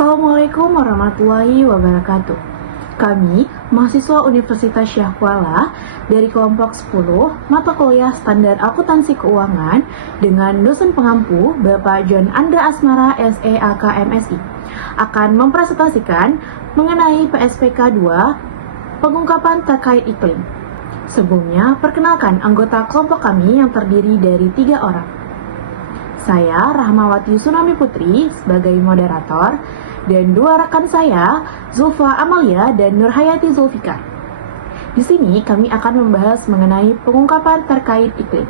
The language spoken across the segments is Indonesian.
Assalamualaikum warahmatullahi wabarakatuh. Kami, mahasiswa Universitas Syah Kuala dari kelompok 10 mata kuliah standar akuntansi keuangan dengan dosen pengampu Bapak John Andra Asmara SEAK MSI akan mempresentasikan mengenai PSPK 2 pengungkapan terkait iklim. Sebelumnya, perkenalkan anggota kelompok kami yang terdiri dari 3 orang. Saya, Rahmawati Tsunami Putri, sebagai moderator, dan 2 rekan saya, Zulfa Amalia dan Nurhayati Zulfikar. Di sini kami akan membahas mengenai pengungkapan terkait iklim.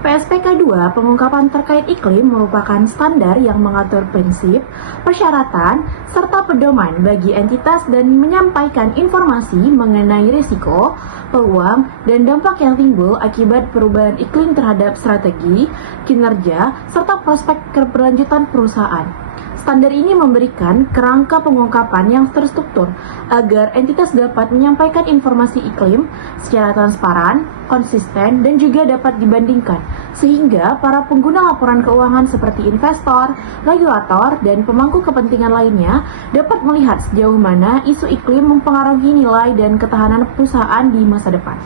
PSPK 2 pengungkapan terkait iklim merupakan standar yang mengatur prinsip, persyaratan, serta pedoman bagi entitas dan menyampaikan informasi mengenai risiko, peluang, dan dampak yang timbul akibat perubahan iklim terhadap strategi, kinerja, serta prospek keberlanjutan perusahaan. Standar ini memberikan kerangka pengungkapan yang terstruktur agar entitas dapat menyampaikan informasi iklim secara transparan, konsisten, dan juga dapat dibandingkan, sehingga para pengguna laporan keuangan seperti investor, regulator, dan pemangku kepentingan lainnya dapat melihat sejauh mana isu iklim mempengaruhi nilai dan ketahanan perusahaan di masa depan.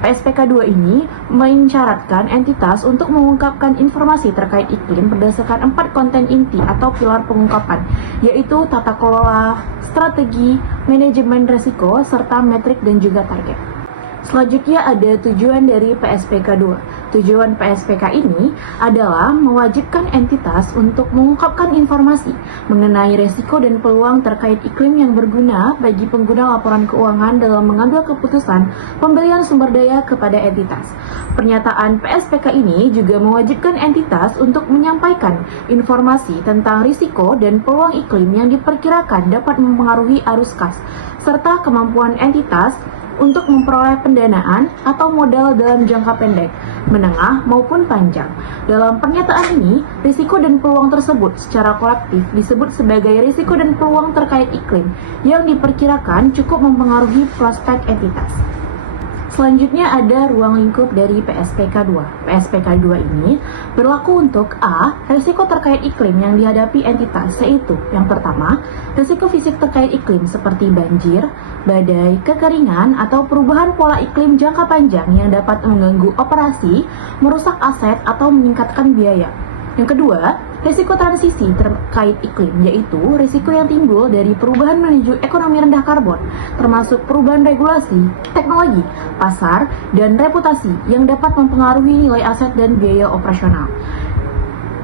PSPK 2 ini mensyaratkan entitas untuk mengungkapkan informasi terkait iklim berdasarkan 4 konten inti atau pilar pengungkapan, yaitu tata kelola, strategi, manajemen risiko, serta metrik dan juga target. Selanjutnya ada tujuan dari PSPK 2. Tujuan PSPK ini adalah mewajibkan entitas untuk mengungkapkan informasi mengenai risiko dan peluang terkait iklim yang berguna bagi pengguna laporan keuangan dalam mengambil keputusan pembelian sumber daya kepada entitas. Pernyataan PSPK ini juga mewajibkan entitas untuk menyampaikan informasi tentang risiko dan peluang iklim yang diperkirakan dapat mempengaruhi arus kas, serta kemampuan entitas untuk memperoleh pendanaan atau modal dalam jangka pendek, menengah, maupun panjang. Dalam pernyataan ini, risiko dan peluang tersebut secara kolektif disebut sebagai risiko dan peluang terkait iklim yang diperkirakan cukup mempengaruhi prospek entitas. Selanjutnya ada ruang lingkup dari PSPK 2. PSPK 2 ini berlaku untuk A. Risiko terkait iklim yang dihadapi entitas, yaitu yang pertama, risiko fisik terkait iklim seperti banjir, badai, kekeringan, atau perubahan pola iklim jangka panjang yang dapat mengganggu operasi, merusak aset, atau meningkatkan biaya. Yang kedua, risiko transisi terkait iklim, yaitu risiko yang timbul dari perubahan menuju ekonomi rendah karbon, termasuk perubahan regulasi, teknologi, pasar, dan reputasi yang dapat mempengaruhi nilai aset dan biaya operasional.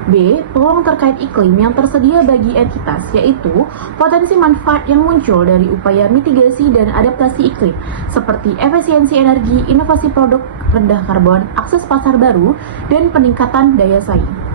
B. Peluang terkait iklim yang tersedia bagi entitas, yaitu potensi manfaat yang muncul dari upaya mitigasi dan adaptasi iklim, seperti efisiensi energi, inovasi produk rendah karbon, akses pasar baru, dan peningkatan daya saing.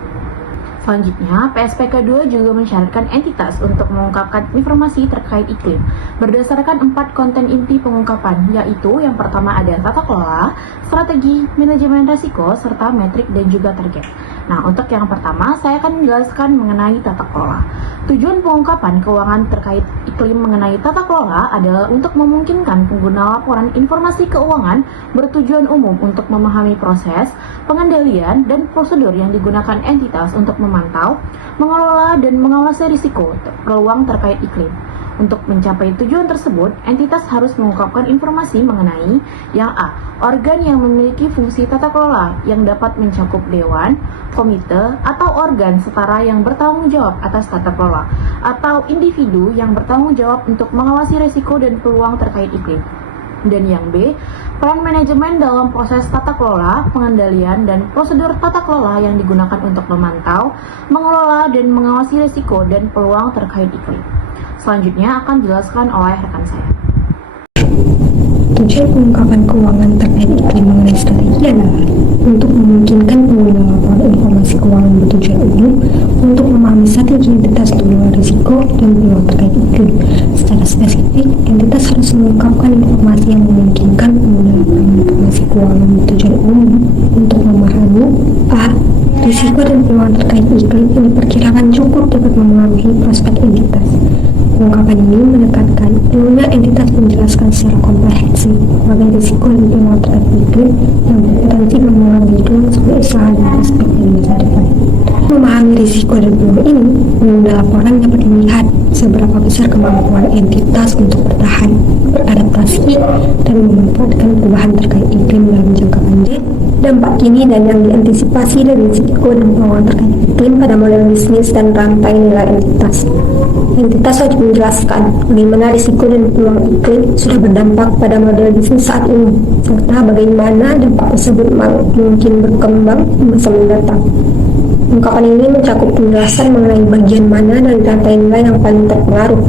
Selanjutnya, PSPK 2 juga mensyaratkan entitas untuk mengungkapkan informasi terkait iklim berdasarkan 4 konten inti pengungkapan, yaitu yang pertama ada tata kelola, strategi, manajemen risiko, serta metrik dan juga target. Nah, untuk yang pertama, saya akan menjelaskan mengenai tata kelola. Tujuan pengungkapan keuangan terkait iklim mengenai tata kelola adalah untuk memungkinkan pengguna laporan informasi keuangan bertujuan umum untuk memahami proses, pengendalian, dan prosedur yang digunakan entitas untuk memantau, mengelola, dan mengawasi risiko peluang terkait iklim. Untuk mencapai tujuan tersebut, entitas harus mengungkapkan informasi mengenai yang A. Organ yang memiliki fungsi tata kelola yang dapat mencakup dewan, komite, atau organ setara yang bertanggung jawab atas tata kelola, atau individu yang bertanggung jawab untuk mengawasi risiko dan peluang terkait iklim. Dan yang B, peran manajemen dalam proses tata kelola, pengendalian, dan prosedur tata kelola yang digunakan untuk memantau, mengelola, dan mengawasi risiko dan peluang terkait iklim. Selanjutnya akan dijelaskan oleh rekan saya. Tujuan pengungkapan keuangan terkait iklim mengenai strategi adalah untuk memungkinkan pengguna laporan informasi keuangan bertujuan umum untuk memahami strategi entitas pengelola risiko dan peluang terkait iklim. Secara spesifik, entitas harus mengungkapkan informasi yang memungkinkan pengguna laporan informasi keuangan bertujuan umum untuk memahami A. Risiko dan peluang terkait iklim yang diperkirakan cukup dapat mempengaruhi prospek entitas. Ungkapan ini menekankan perlunya entitas menjelaskan secara komprehensif berbagai risiko dan peluang terhadap iklim yang berpotensi mempengaruhi hidup sebuah usaha dan perspektif masa depan. Memahami risiko dan peluang ini, melalui laporan dapat dilihat seberapa besar kemampuan entitas untuk bertahan, beradaptasi, dan memanfaatkan perubahan terkait iklim dalam jangka pendek, dampak kini dan yang diantisipasi dari risiko dan peluang terkait iklim pada model bisnis dan rantai nilai entitas. Entitas wajib menjelaskan bagaimana risiko dan peluang iklim sudah berdampak pada model bisnis saat ini, serta bagaimana dampak tersebut mungkin berkembang di masa mendatang. Ungkapan ini mencakup penjelasan mengenai bagian mana dari rantai nilai yang paling terpengaruh,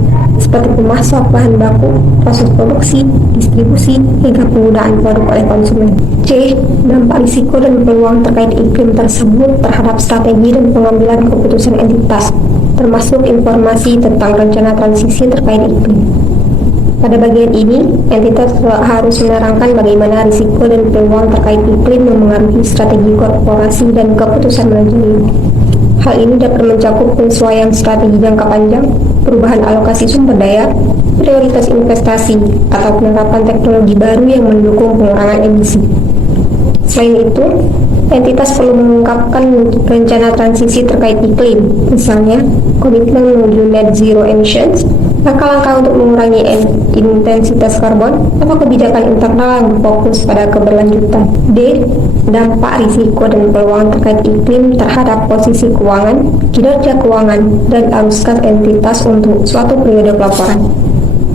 seperti pemasok bahan baku, proses produksi, distribusi, hingga penggunaan produk oleh konsumen. C. Dampak risiko dan peluang terkait iklim tersebut terhadap strategi dan pengambilan keputusan entitas, termasuk informasi tentang rencana transisi terkait iklim. Pada bagian ini, entitas harus menerangkan bagaimana risiko dan peluang terkait iklim memengaruhi strategi korporasi dan keputusan manajemen. Hal ini dapat mencakup penyesuaian strategi jangka panjang, perubahan alokasi sumber daya, prioritas investasi, atau penerapan teknologi baru yang mendukung pengurangan emisi. Selain itu, entitas perlu mengungkapkan rencana transisi terkait iklim, misalnya komitmen menuju net zero emissions, langkah-langkah untuk mengurangi intensitas karbon, atau kebijakan internal yang berfokus pada keberlanjutan. D. Dampak risiko dan peluang terkait iklim terhadap posisi keuangan, kinerja keuangan, dan arus kas entitas untuk suatu periode pelaporan.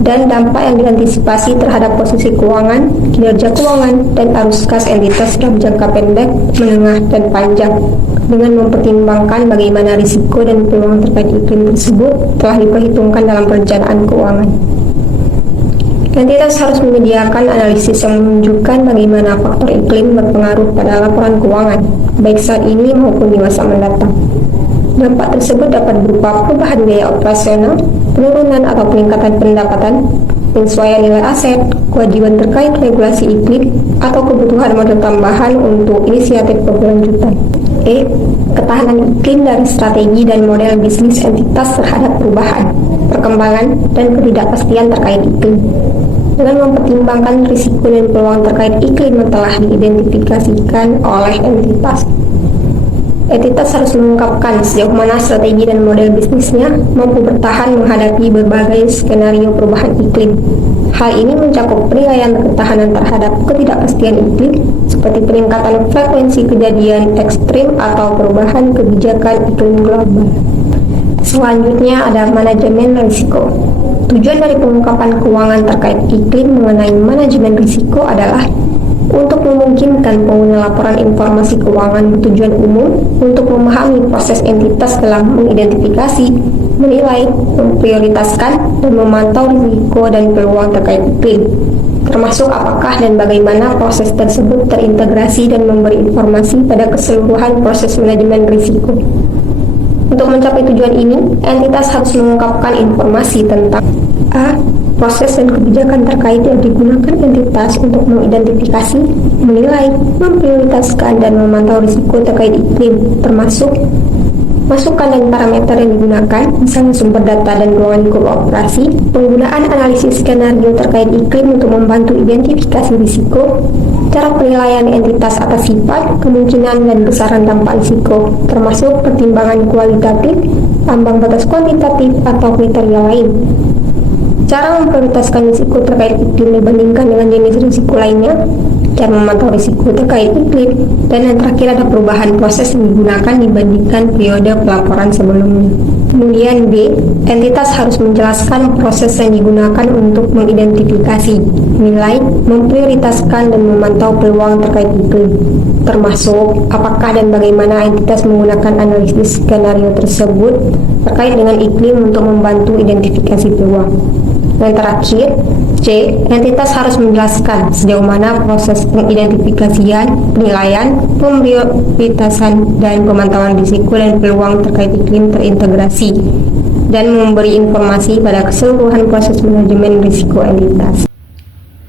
Dan dampak yang diantisipasi terhadap posisi keuangan, kinerja keuangan, dan arus kas entitas dalam jangka pendek, menengah, dan panjang, dengan mempertimbangkan bagaimana risiko dan peluang terkait iklim tersebut telah diperhitungkan dalam perencanaan keuangan. Entitas harus menyediakan analisis yang menunjukkan bagaimana faktor iklim berpengaruh pada laporan keuangan, baik saat ini maupun di masa mendatang. Dampak tersebut dapat berupa perubahan biaya operasional, penurunan atau peningkatan pendapatan, penyesuaian nilai aset, kewajiban terkait regulasi iklim, atau kebutuhan modal tambahan untuk inisiatif berkelanjutan. E. Ketahanan iklim dari strategi dan model bisnis entitas terhadap perubahan, perkembangan, dan ketidakpastian terkait iklim. Dengan mempertimbangkan risiko dan peluang terkait iklim yang telah diidentifikasikan oleh entitas, entitas harus mengungkapkan sejauh mana strategi dan model bisnisnya mampu bertahan menghadapi berbagai skenario perubahan iklim. Hal ini mencakup penilaian ketahanan terhadap ketidakpastian iklim, seperti peningkatan frekuensi kejadian ekstrim atau perubahan kebijakan iklim global. Selanjutnya ada manajemen risiko. Tujuan dari pengungkapan keuangan terkait iklim mengenai manajemen risiko adalah untuk memungkinkan pengguna laporan informasi keuangan tujuan umum untuk memahami proses entitas dalam mengidentifikasi, menilai, memprioritaskan, dan memantau risiko dan peluang terkait iklim, termasuk apakah dan bagaimana proses tersebut terintegrasi dan memberi informasi pada keseluruhan proses manajemen risiko. Untuk mencapai tujuan ini, entitas harus mengungkapkan informasi tentang A. Proses dan kebijakan terkait yang digunakan entitas untuk mengidentifikasi, menilai, memprioritaskan, dan memantau risiko terkait iklim, termasuk masukan dan parameter yang digunakan, misalnya sumber data dan ruangan lingkup operasi, penggunaan analisis skenario terkait iklim untuk membantu identifikasi risiko, cara penilaian entitas atas sifat, kemungkinan, dan besaran dampak risiko, termasuk pertimbangan kualitatif, ambang batas kuantitatif, atau kriteria lain. Cara memprioritaskan risiko terkait iklim dibandingkan dengan jenis risiko lainnya, cara memantau risiko terkait iklim, dan yang terakhir ada perubahan proses yang digunakan dibandingkan periode pelaporan sebelumnya. Kemudian B, entitas harus menjelaskan proses yang digunakan untuk mengidentifikasi, menilai, memprioritaskan, dan memantau peluang terkait iklim, termasuk apakah dan bagaimana entitas menggunakan analisis skenario tersebut terkait dengan iklim untuk membantu identifikasi peluang. Yang terakhir, C. Entitas harus menjelaskan sejauh mana proses pengidentifikasian, penilaian, pemprioritasan, dan pemantauan risiko dan peluang terkait iklim terintegrasi dan memberi informasi pada keseluruhan proses manajemen risiko entitas.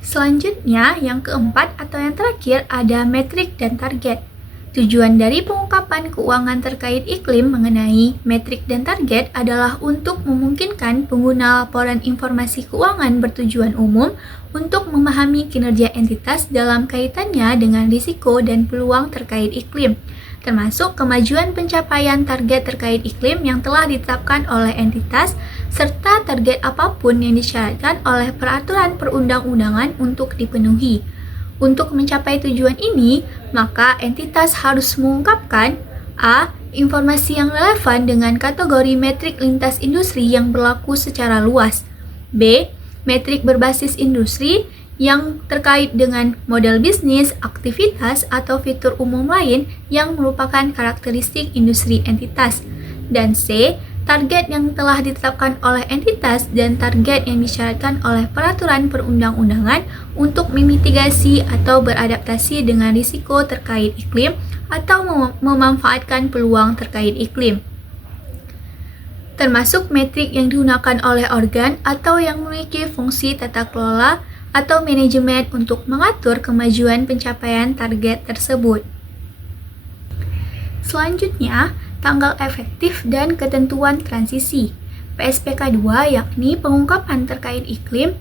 Selanjutnya, yang keempat atau yang terakhir ada metrik dan target. Tujuan dari pengungkapan keuangan terkait iklim mengenai metrik dan target adalah untuk memungkinkan pengguna laporan informasi keuangan bertujuan umum untuk memahami kinerja entitas dalam kaitannya dengan risiko dan peluang terkait iklim, termasuk kemajuan pencapaian target terkait iklim yang telah ditetapkan oleh entitas, serta target apapun yang disyaratkan oleh peraturan perundang-undangan untuk dipenuhi. Untuk mencapai tujuan ini, maka entitas harus mengungkapkan a. Informasi yang relevan dengan kategori metrik lintas industri yang berlaku secara luas. B. Metrik berbasis industri yang terkait dengan model bisnis, aktivitas, atau fitur umum lain yang merupakan karakteristik industri entitas. Dan C. Target yang telah ditetapkan oleh entitas dan target yang disyaratkan oleh peraturan perundang-undangan untuk memitigasi atau beradaptasi dengan risiko terkait iklim atau memanfaatkan peluang terkait iklim. Termasuk metrik yang digunakan oleh organ atau yang memiliki fungsi tata kelola atau manajemen untuk mengatur kemajuan pencapaian target tersebut. Selanjutnya, tanggal efektif dan ketentuan transisi. PSPK 2 yakni pengungkapan terkait iklim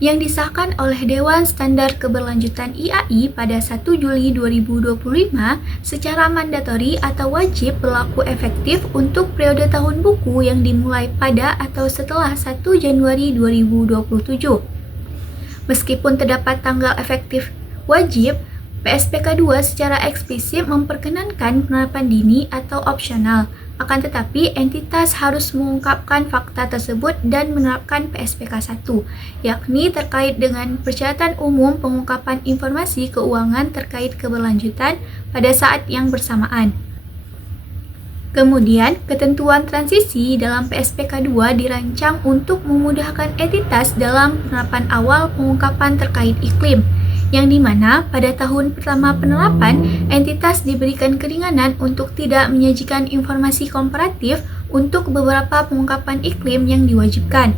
yang disahkan oleh Dewan Standar Keberlanjutan IAI pada 1 Juli 2025 secara mandatori atau wajib berlaku efektif untuk periode tahun buku yang dimulai pada atau setelah 1 Januari 2027. Meskipun terdapat tanggal efektif wajib, PSPK 2 secara eksplisit memperkenankan penerapan dini atau opsional, akan tetapi entitas harus mengungkapkan fakta tersebut dan menerapkan PSPK 1, yakni terkait dengan persyaratan umum pengungkapan informasi keuangan terkait keberlanjutan pada saat yang bersamaan. Kemudian, ketentuan transisi dalam PSPK 2 dirancang untuk memudahkan entitas dalam penerapan awal pengungkapan terkait iklim, yang dimana pada tahun pertama penerapan, entitas diberikan keringanan untuk tidak menyajikan informasi komparatif untuk beberapa pengungkapan iklim yang diwajibkan.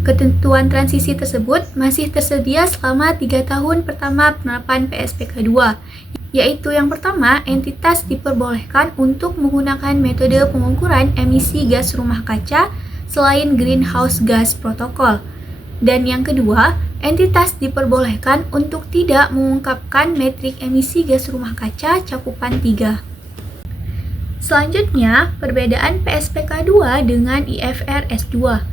Ketentuan transisi tersebut masih tersedia selama 3 tahun pertama penerapan PSPK 2, yaitu yang pertama, entitas diperbolehkan untuk menggunakan metode pengukuran emisi gas rumah kaca selain Greenhouse Gas Protocol. Dan yang kedua, entitas diperbolehkan untuk tidak mengungkapkan metrik emisi gas rumah kaca cakupan 3. Selanjutnya, perbedaan PSPK 2 dengan IFRS 2.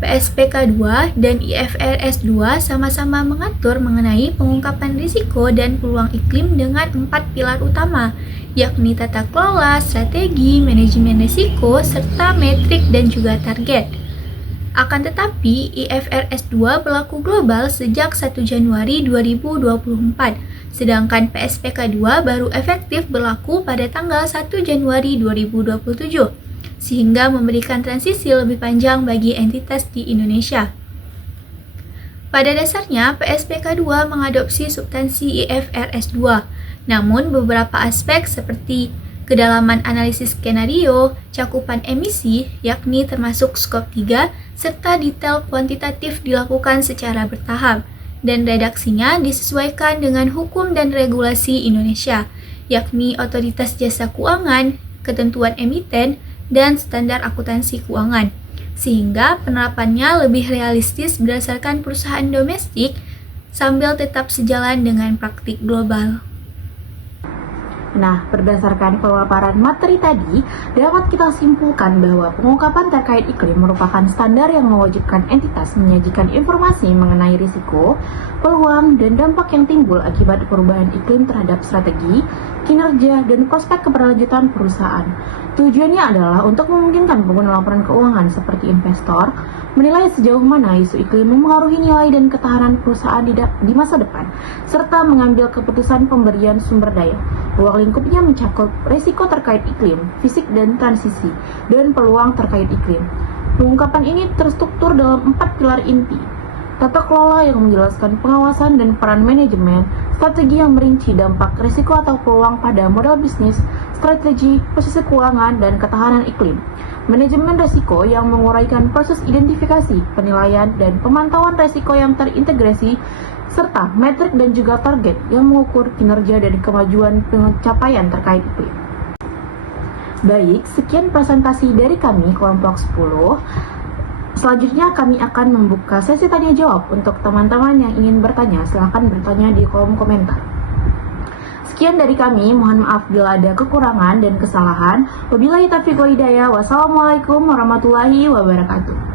PSPK 2 dan IFRS 2 sama-sama mengatur mengenai pengungkapan risiko dan peluang iklim dengan 4 pilar utama, yakni tata kelola, strategi, manajemen risiko, serta metrik dan juga target. Akan tetapi, IFRS 2 berlaku global sejak 1 Januari 2024, sedangkan PSPK 2 baru efektif berlaku pada tanggal 1 Januari 2027, sehingga memberikan transisi lebih panjang bagi entitas di Indonesia. Pada dasarnya, PSPK 2 mengadopsi substansi IFRS 2, namun beberapa aspek seperti kedalaman analisis skenario, cakupan emisi, yakni termasuk skop 3, serta detail kuantitatif dilakukan secara bertahap, dan redaksinya disesuaikan dengan hukum dan regulasi Indonesia, yakni Otoritas Jasa Keuangan, ketentuan emiten, dan standar akuntansi keuangan, sehingga penerapannya lebih realistis berdasarkan perusahaan domestik sambil tetap sejalan dengan praktik global. Nah, berdasarkan pemaparan materi tadi, dapat kita simpulkan bahwa pengungkapan terkait iklim merupakan standar yang mewajibkan entitas menyajikan informasi mengenai risiko, peluang, dan dampak yang timbul akibat perubahan iklim terhadap strategi, kinerja, dan prospek keberlanjutan perusahaan. Tujuannya adalah untuk memungkinkan pengguna laporan keuangan seperti investor menilai sejauh mana isu iklim mempengaruhi nilai dan ketahanan perusahaan di masa depan, serta mengambil keputusan pemberian sumber daya. Ruang lingkupnya mencakup risiko terkait iklim, fisik dan transisi, dan peluang terkait iklim. Pengungkapan ini terstruktur dalam 4 pilar inti. Tata kelola yang menjelaskan pengawasan dan peran manajemen, strategi yang merinci dampak risiko atau peluang pada modal bisnis, strategi, posisi keuangan, dan ketahanan iklim. Manajemen risiko yang menguraikan proses identifikasi, penilaian, dan pemantauan risiko yang terintegrasi, serta metrik dan juga target yang mengukur kinerja dan kemajuan pencapaian terkait iklim. Baik, sekian presentasi dari kami kelompok 10. Selanjutnya kami akan membuka sesi tanya jawab untuk teman-teman yang ingin bertanya. Silahkan bertanya di kolom komentar. Sekian dari kami, mohon maaf bila ada kekurangan dan kesalahan. Wabillahi taufiq wa hidayah. Wassalamualaikum warahmatullahi wabarakatuh.